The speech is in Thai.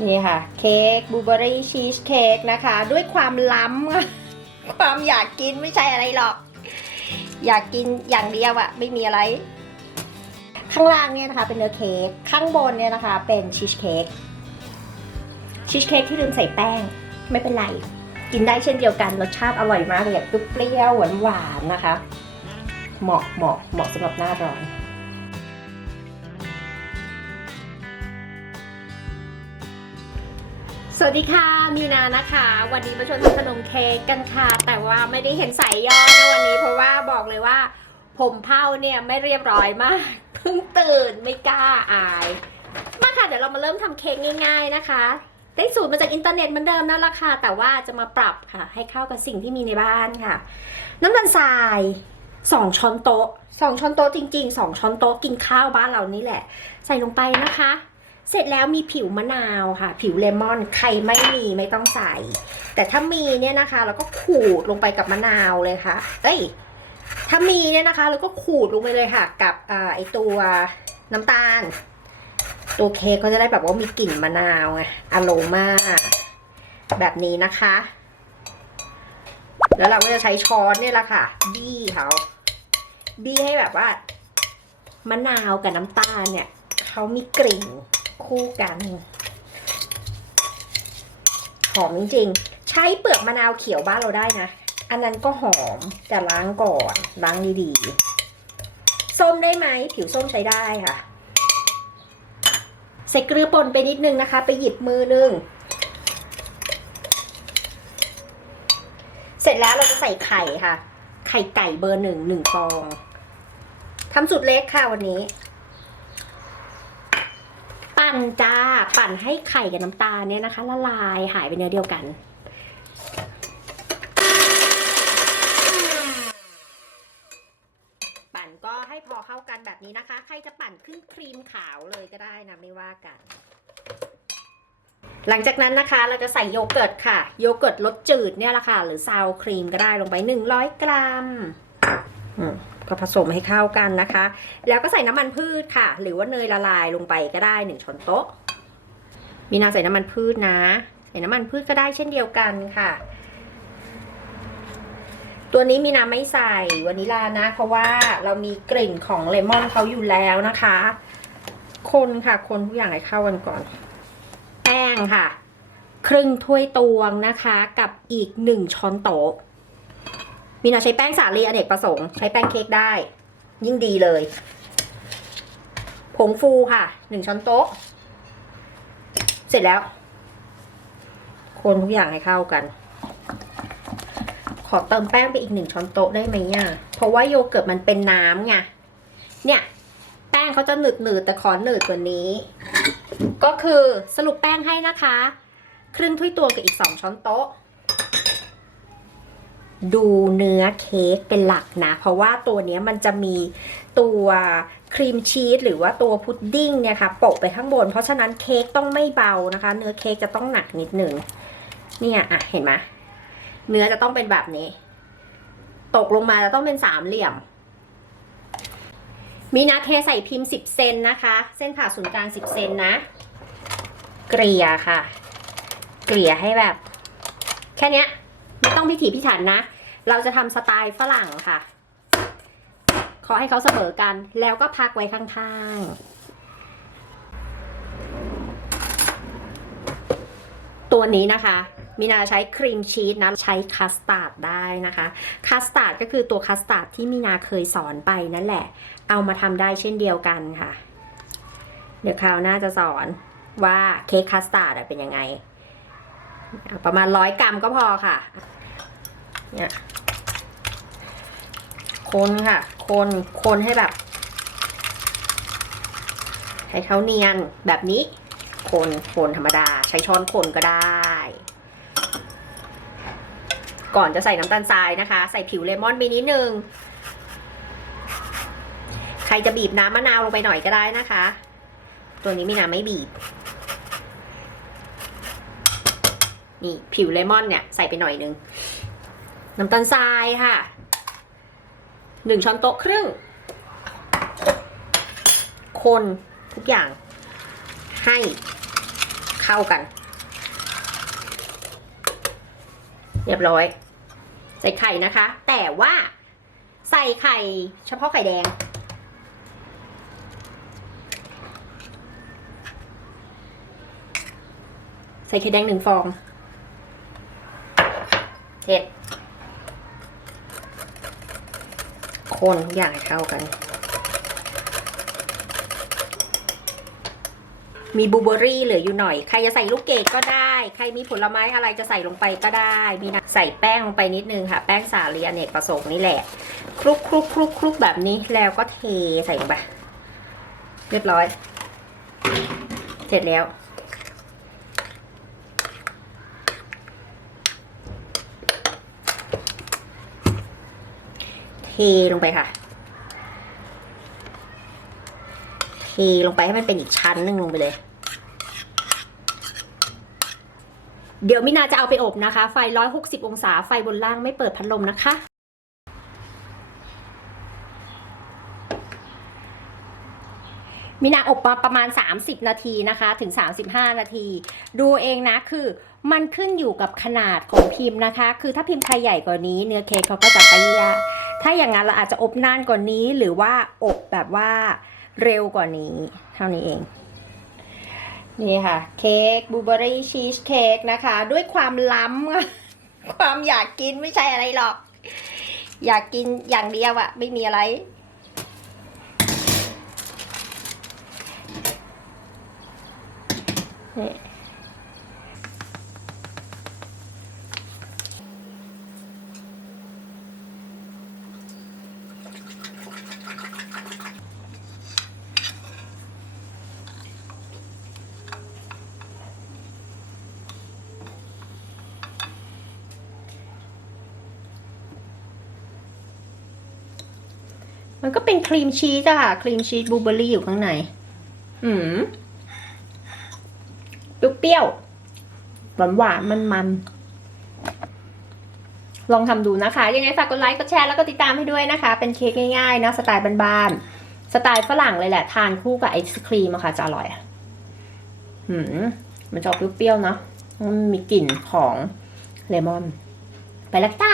นี่ค่ะเค้กบลูเบอรี่ชีสเค้กนะคะด้วยความล้ำ ความอยากกินไม่ใช่อะไรหรอกอยากกินอย่างเดียวอะไม่มีอะไรข้างล่างเนี่ยนะคะเป็นเนื้อเค้กข้างบนเนี่ยนะคะเป็นชีสเค้กที่ลืมใส่แป้งไม่เป็นไรกินได้เช่นเดียวกันรสชาติอร่อยมากเลยแบบเปรี้ยวหวานนะคะเหมาะสำหรับหน้าร้อนสวัสดีค่ะมีนานะคะวันนี้มาชวนทำขนมเค้กกันค่ะแต่ว่าไม่ได้เห็นสายย่อนะวันนี้เพราะว่าบอกเลยว่าผมเผ้าเนี่ยไม่เรียบร้อยมากเพิ่งตื่นไม่กล้าอายมาค่ะเดี๋ยวเรามาเริ่มทำเค้กง่ายๆนะคะได้สูตรมาจากอินเทอร์เน็ตเหมือนเดิมนั่นแหละค่ะแต่ว่าจะมาปรับค่ะให้เข้ากับสิ่งที่มีในบ้านค่ะน้ำตาลทราย2 ช้อนโต๊ะ2 ช้อนโต๊ะจริงๆ2 ช้อนโต๊ะกินข้าวบ้านเรานี่แหละใส่ลงไปนะคะเสร็จแล้วมีผิวมะนาวค่ะผิวเลมอนใครไม่มีไม่ต้องใส่แต่ถ้ามีเนี่ยนะคะเราก็ขูดลงไปกับมะนาวเลยค่ะถ้ามีเนี่ยนะคะเราก็ขูดลงไปเลยค่ะกับไอตัวน้ำตาลตัวเค้กก็จะได้แบบว่ามีกลิ่นมะนาวไงอโรมาแบบนี้นะคะแล้วเราก็จะใช้ช้อนเนี่ยแหละค่ะบี้ให้แบบว่ามะนาวกับน้ำตาลเนี่ยเขามีกลิ่นคู่กันหอมจริงๆใช้เปลือกมะนาวเขียวบ้านเราได้นะอันนั้นก็หอมแต่ล้างก่อนล้างดีๆส้มได้ไหมผิวส้มใช้ได้ค่ะใส่เกลือป่นไปนิดนึงนะคะไปหยิบมือนึงเสร็จแล้วเราจะใส่ไข่ค่ะไข่ไก่เบอร์1 ฟองทำสูตรเล็กค่ะวันนี้ปั่นจ้าปั่นให้ไข่กับน้ำตาลเนี่ยนะคะละลายหายไปเนื้อเดียวกันปั่นก็ให้พอเข้ากันแบบนี้นะคะใครจะปั่นขึ้นครีมขาวเลยก็ได้นะไม่ว่ากันหลังจากนั้นนะคะเราจะใส่โยเกิร์ตค่ะโยเกิร์ตรสจืดเนี่ยแหละค่ะหรือซาวครีมก็ได้ลงไป100 กรัมก็ผสมให้เข้ากันนะคะแล้วก็ใส่น้ำมันพืชค่ะหรือว่าเนยละลายลงไปก็ได้1 ช้อนโต๊ะมีนาใส่น้ำมันพืชนะใส่น้ำมันพืชก็ได้เช่นเดียวกันค่ะตัวนี้มีนาไม่ใส่วานิลานะเพราะว่าเรามีกลิ่นของเลมอนเขาอยู่แล้วนะคะคนค่ะคนทุกอย่างให้เข้ากันก่อนแป้งค่ะครึ่งถ้วยตวงนะคะกับอีก1 ช้อนโต๊ะมีนาใช้แป้งสาลีอเนกประสงค์ใช้แป้งเค้กได้ยิ่งดีเลยผงฟูค่ะ1 ช้อนโต๊ะเสร็จแล้วคนทุกอย่างให้เข้ากันขอเติมแป้งไปอีก1 ช้อนโต๊ะได้ไหมอ่ะเพราะว่าโยเกิร์ตมันเป็นน้ำไงเนี่ยแป้งเขาจะหนืดแต่ขอหนืดกว่านี้ก็คือสรุปแป้งให้นะคะครึ่งถ้วยตวงกับอีก2 ช้อนโต๊ะดูเนื้อเค้กเป็นหลักนะเพราะว่าตัวนี้มันจะมีตัวครีมชีสหรือว่าตัวพุดดิ้งเนี่ยค่ะโปะไปข้างบนเพราะฉะนั้นเค้กต้องไม่เบานะคะเนื้อเค้กจะต้องหนักนิดหนึ่งเนี่ยเห็นไหมเนื้อจะต้องเป็นแบบนี้ตกลงมาจะต้องเป็น3 เหลี่ยมมีนาเทใส่พิมพ์10 เซนนะคะเส้นผ่าศูนย์กลาง10 เซนนะเกลี่ยค่ะเกลี่ยให้แบบแค่นี้ไม่ต้องพิถีพิถันนะเราจะทำสไตล์ฝรั่งค่ะขอให้เขาเสมอกันแล้วก็พักไว้ข้างๆตัวนี้นะคะมีนาใช้ครีมชีสนะใช้คัสตาร์ดได้นะคะคัสตาร์ดก็คือตัวคัสตาร์ดที่มีนาเคยสอนไปนั่นแหละเอามาทำได้เช่นเดียวกันค่ะเดี๋ยวคราวหน้าจะสอนว่าเค้กคัสตาร์ดเป็นยังไงประมาณ100 กรัมก็พอค่ะเนี่ยคนค่ะคนให้แบบให้เขาเนียนแบบนี้คนธรรมดาใช้ช้อนคนก็ได้ก่อนจะใส่น้ำตาลทรายนะคะใส่ผิวเลมอนไปนิดนึงใครจะบีบน้ำมะนาวลงไปหน่อยก็ได้นะคะตัวนี้มีน้ำไม่บีบนี่ผิวเลมอนเนี่ยใส่ไปหน่อยนึงน้ำตาลทรายค่ะ1 ช้อนโต๊ะครึ่งคนทุกอย่างให้เข้า เข้ากัน เรียบร้อยใส่ไข่นะคะ แต่ว่าใส่ไข่เฉพาะไข่แดงใส่ไข่แดง1 ฟองเสร็จคนทุกอย่างให้เข้ากันมีบลูเบอร์รี่เหลืออยู่หน่อยใครจะใส่ลูกเกดก็ได้ใครมีผลไม้อะไรจะใส่ลงไปก็ได้มีนะใส่แป้งลงไปนิดนึงค่ะแป้งสาลีอเนกประสงค์นี่แหละคลุกคลุกคลุกคลุกแบบนี้แล้วก็เทใส่ลงไปเรียบร้อยเสร็จแล้วเทลงไปค่ะเทลงไปให้มันเป็นอีกชั้นหนึ่งลงไปเลยเดี๋ยวมินาจะเอาไปอบนะคะไฟ160 องศาไฟบนล่างไม่เปิดพัดลมนะคะมินาอบมาประมาณ30 นาทีนะคะถึง35 นาทีดูเองนะคือมันขึ้นอยู่กับขนาดของพิมพ์นะคะคือถ้าพิมพ์ใครใหญ่กว่านี้เนื้อเค้กเขาก็จะเตี้ยถ้าอย่างนั้นเราอาจจะอบนานกว่านี้หรือว่าอบแบบว่าเร็วกว่านี้เท่านี้เองนี่ค่ะเค้กบลูเบอร์รี่ชีสเค้กนะคะด้วยความล้ำ ความอยากกินไม่ใช่อะไรหรอกอยากกินอย่างเดียวอะไม่มีอะไรนี่มันก็เป็นครีมชีสอะค่ะครีมชีสบลูเบอร์รี่อยู่ข้างในเปรี้ยวๆหวานๆมันๆลองทำดูนะคะยังไงฝากกดไลค์กดแชร์แล้วก็ติดตามให้ด้วยนะคะเป็นเค้กง่ายๆนะสไตล์บ้านๆสไตล์ฝรั่งเลยแหละทานคู่กับไอศครีมอะค่ะจะอร่อยมันจะออกเปรี้ยวๆเนาะมันมีกลิ่นของเลมอนไปแล้วจ้า